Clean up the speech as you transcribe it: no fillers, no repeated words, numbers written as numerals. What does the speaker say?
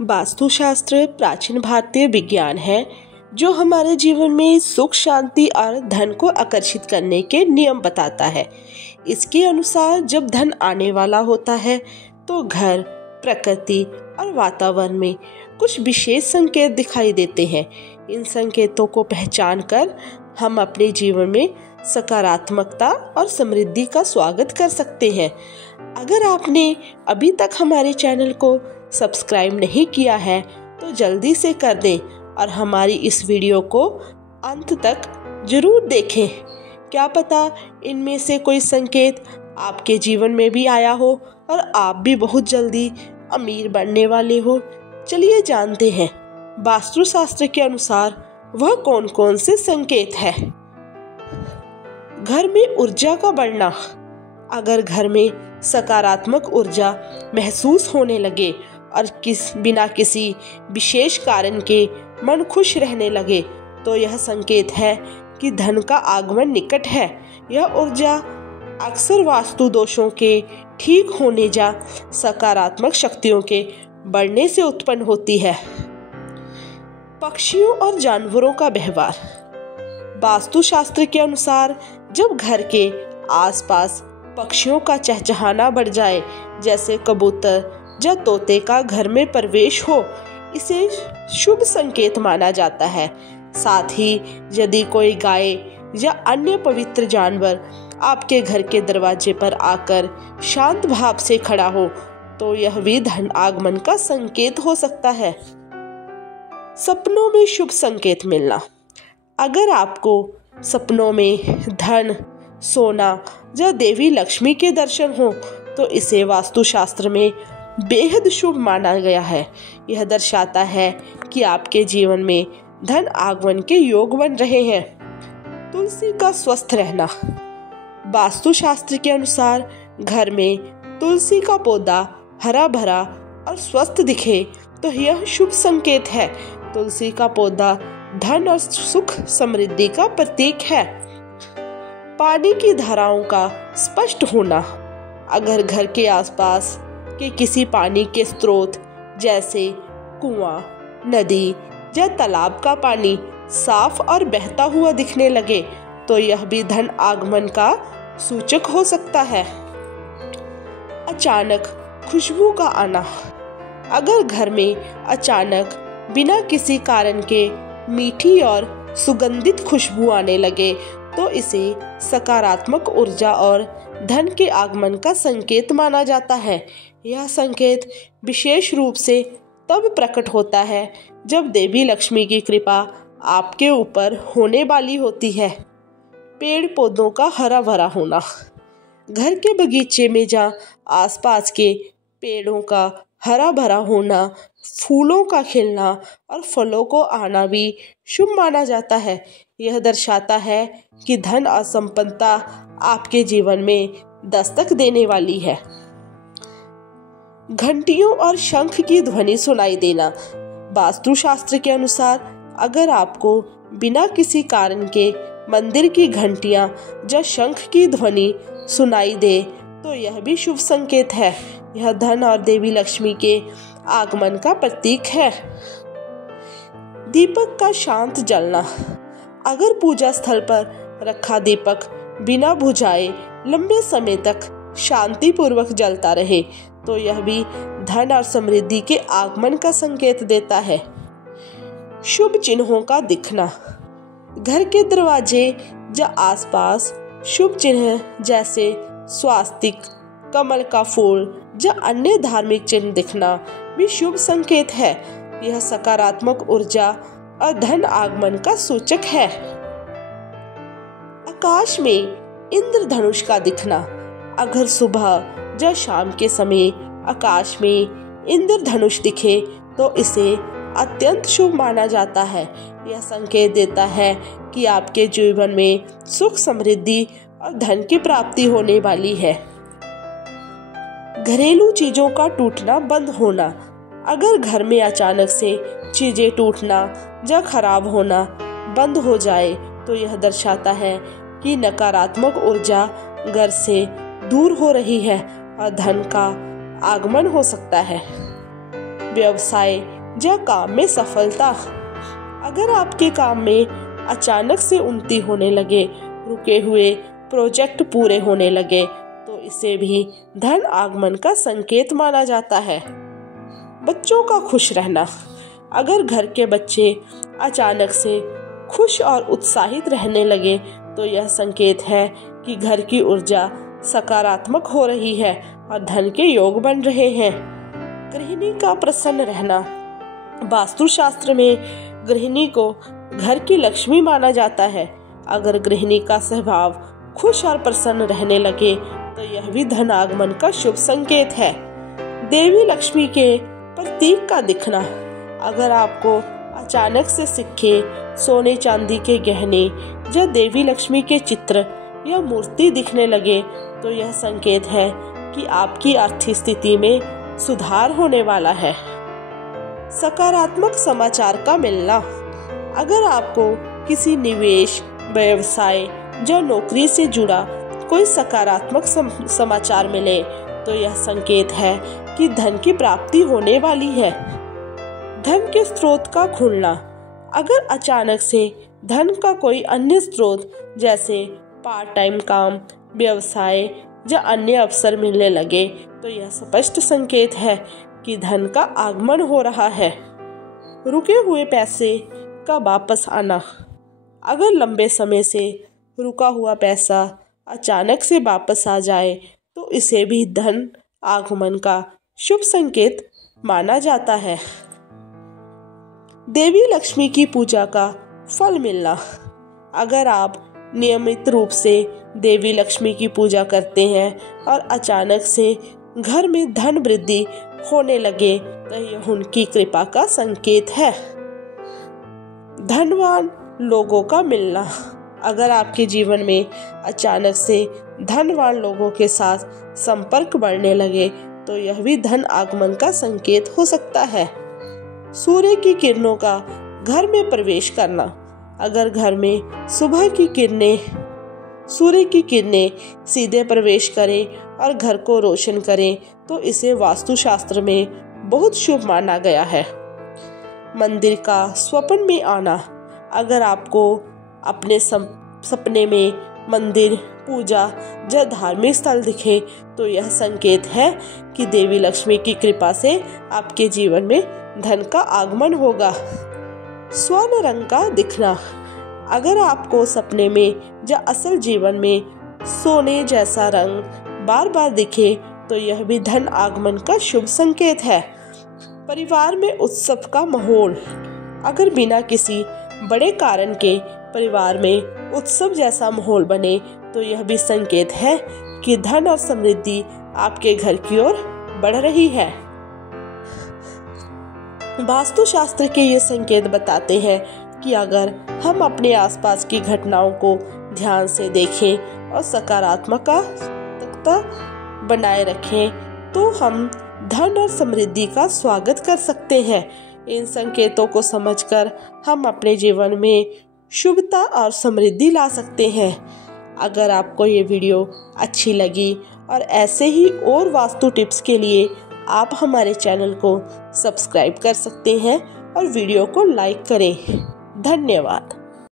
वास्तुशास्त्र प्राचीन भारतीय विज्ञान है जो हमारे जीवन में सुख, शांति और धन को आकर्षित करने के नियम बताता है। इसके अनुसार जब धन आने वाला होता है तो घर, प्रकृति और वातावरण में कुछ विशेष संकेत दिखाई देते हैं। इन संकेतों को पहचान कर हम अपने जीवन में सकारात्मकता और समृद्धि का स्वागत कर सकते हैं। अगर आपने अभी तक हमारे चैनल को सब्सक्राइब नहीं किया है तो जल्दी से कर दें और हमारी इस वीडियो को अंत तक जरूर देखें। क्या पता इनमें से कोई संकेत आपके जीवन में भी आया हो और आप भी बहुत जल्दी अमीर बनने वाले हो। चलिए जानते हैं वास्तुशास्त्र के अनुसार वह कौन कौन से संकेत है। घर में ऊर्जा का बढ़ना। अगर घर में सकारात्मक ऊर्जा महसूस होने लगे और बिना किसी विशेष कारण के मन खुश रहने लगे तो यह संकेत है कि धन का आगमन निकट है। यह ऊर्जा अक्सर वास्तु दोषों के ठीक होने या सकारात्मक शक्तियों के बढ़ने से उत्पन्न होती है। पक्षियों और जानवरों का व्यवहार। वास्तुशास्त्र के अनुसार जब घर के आसपास पक्षियों का चहचहाना बढ़ जाए, जैसे कबूतर या तोते का घर में प्रवेश हो, इसे शुभ संकेत माना जाता है। साथ ही यदि कोई गाय या अन्य पवित्र जानवर आपके घर के दरवाजे पर आकर शांत भाव से खड़ा हो तो यह भी धन आगमन का संकेत हो सकता है। सपनों में शुभ संकेत मिलना। अगर आपको सपनों में धन, सोना या देवी लक्ष्मी के दर्शन हो तो इसे वास्तुशास्त्र में बेहद शुभ माना गया है। यह दर्शाता है कि आपके जीवन में धन आगमन के योग बन रहे हैं। तुलसी का स्वस्थ रहना। वास्तुशास्त्र के अनुसार घर में तुलसी का पौधा हरा भरा और स्वस्थ दिखे तो यह शुभ संकेत है। तुलसी का पौधा धन और सुख समृद्धि का प्रतीक है। पानी की धाराओं का स्पष्ट होना। अगर घर के आसपास के किसी पानी के स्रोत जैसे कुआं, नदी या तालाब का पानी साफ और बहता हुआ दिखने लगे तो यह भी धन आगमन का सूचक हो सकता है। अचानक खुशबू का आना। अगर घर में अचानक बिना किसी कारण के मीठी और सुगंधित खुशबू आने लगे तो इसे सकारात्मक ऊर्जा और धन के आगमन का संकेत माना जाता है। यह संकेत विशेष रूप से तब प्रकट होता है जब देवी लक्ष्मी की कृपा आपके ऊपर होने वाली होती है। पेड़ पौधों का हरा भरा होना। घर के बगीचे में जहाँ आसपास के पेड़ों का हरा भरा होना, फूलों का खिलना और फलों को आना भी शुभ माना जाता है। यह दर्शाता है कि धन और संपन्नता आपके जीवन में दस्तक देने वाली है। घंटियों और शंख की ध्वनि सुनाई देना। वास्तुशास्त्र के अनुसार अगर आपको बिना किसी कारण के मंदिर की घंटियां या शंख की ध्वनि सुनाई दे तो यह भी शुभ संकेत है। यह धन और देवी लक्ष्मी के आगमन का प्रतीक है। दीपक का शांत जलना। अगर पूजा स्थल पर रखा दीपक बिना बुझाए लंबे समय तक शांति पूर्वक जलता रहे तो यह भी धन और समृद्धि के आगमन का संकेत देता है। शुभ चिन्हों का दिखना। घर के दरवाजे या आसपास शुभ चिन्ह जैसे स्वास्तिक, कमल का फूल या अन्य धार्मिक चिन्ह दिखना भी शुभ संकेत है। यह सकारात्मक ऊर्जा और धन आगमन का सूचक है। आकाश में इंद्रधनुष का दिखना। अगर सुबह या शाम के समय आकाश में इंद्रधनुष दिखे तो इसे अत्यंत शुभ माना जाता है। यह संकेत देता है कि आपके जीवन में सुख, समृद्धि और धन की प्राप्ति होने वाली है। घरेलू चीजों का टूटना बंद होना। अगर घर में अचानक से चीजें टूटना या खराब होना बंद हो जाए तो यह दर्शाता है कि नकारात्मक ऊर्जा घर से दूर हो रही है और धन का आगमन हो सकता है। व्यवसाय या काम में सफलता। अगर आपके काम में अचानक से उन्नति होने लगे, रुके हुए प्रोजेक्ट पूरे होने लगे, तो इसे भी धन आगमन का संकेत माना जाता है। बच्चों का खुश रहना। अगर घर के बच्चे अचानक से खुश और उत्साहित रहने लगे, तो यह संकेत है कि घर की ऊर्जा सकारात्मक हो रही है और धन के योग बन रहे हैं। गृहिणी का प्रसन्न रहना। वास्तुशास्त्र में गृहिणी को घर की लक्ष्मी माना जाता है। अगर गृहिणी का स्वभाव खुश और प्रसन्न रहने लगे, तो यह भी धन आगमन का शुभ संकेत है। देवी लक्ष्मी के प्रतीक का दिखना। अगर आपको अचानक से सिक्के, सोने चांदी के गहने या देवी लक्ष्मी के चित्र या मूर्ति दिखने लगे, तो यह संकेत है कि आपकी आर्थिक स्थिति में सुधार होने वाला है। सकारात्मक समाचार का मिलना। अगर आपको किसी निवेश, व्यवसाय या नौकरी से जुड़ा कोई सकारात्मक समाचार मिले, तो यह संकेत है कि धन की प्राप्ति होने वाली है। धन के स्रोत का खुलना। अगर अचानक से धन का कोई अन्य स्रोत जैसे पार्ट टाइम काम, व्यवसाय या अन्य अवसर मिलने लगे, तो यह स्पष्ट संकेत है कि धन का आगमन हो रहा है। रुके हुए पैसे का वापस आना। अगर लंबे समय से रुका हुआ पैसा अचानक से वापस आ जाए, तो इसे भी धन आगमन का शुभ संकेत माना जाता है। देवी लक्ष्मी की पूजा का फल मिलना। अगर आप नियमित रूप से देवी लक्ष्मी की पूजा करते हैं और अचानक से घर में धन वृद्धि होने लगे, तो यह उनकी कृपा का संकेत है। धनवान लोगों का मिलना। अगर आपके जीवन में अचानक से धनवान लोगों के साथ संपर्क बढ़ने लगे, तो यह भी धन आगमन का संकेत हो सकता है। सूर्य की किरणों का घर में प्रवेश करना। अगर घर में सूर्य की किरणें सीधे प्रवेश करें और घर को रोशन करें, तो इसे वास्तुशास्त्र में बहुत शुभ माना गया है। मंदिर का स्वप्न में आना। अगर आपको अपने सपने में मंदिर, पूजा या धार्मिक स्थल दिखे, तो यह संकेत है कि देवी लक्ष्मी की कृपा से आपके जीवन में धन का आगमन होगा। स्वर्ण रंग का दिखना। अगर आपको सपने में या असल जीवन में सोने जैसा रंग बार बार दिखे, तो यह भी धन आगमन का शुभ संकेत है। परिवार में उत्सव का माहौल। अगर बिना किसी बड़े कारण के परिवार में उत्सव जैसा माहौल बने, तो यह भी संकेत है कि धन और समृद्धि आपके घर की ओर बढ़ रही है। वास्तुशास्त्र के ये संकेत बताते हैं कि अगर हम अपने आसपास की घटनाओं को ध्यान से देखें और सकारात्मकता बनाए रखें, तो हम धन और समृद्धि का स्वागत कर सकते हैं। इन संकेतों को समझकर हम अपने जीवन में शुभता और समृद्धि ला सकते हैं। अगर आपको ये वीडियो अच्छी लगी और ऐसे ही और वास्तु टिप्स के लिए आप हमारे चैनल को सब्सक्राइब कर सकते हैं और वीडियो को लाइक करें। धन्यवाद।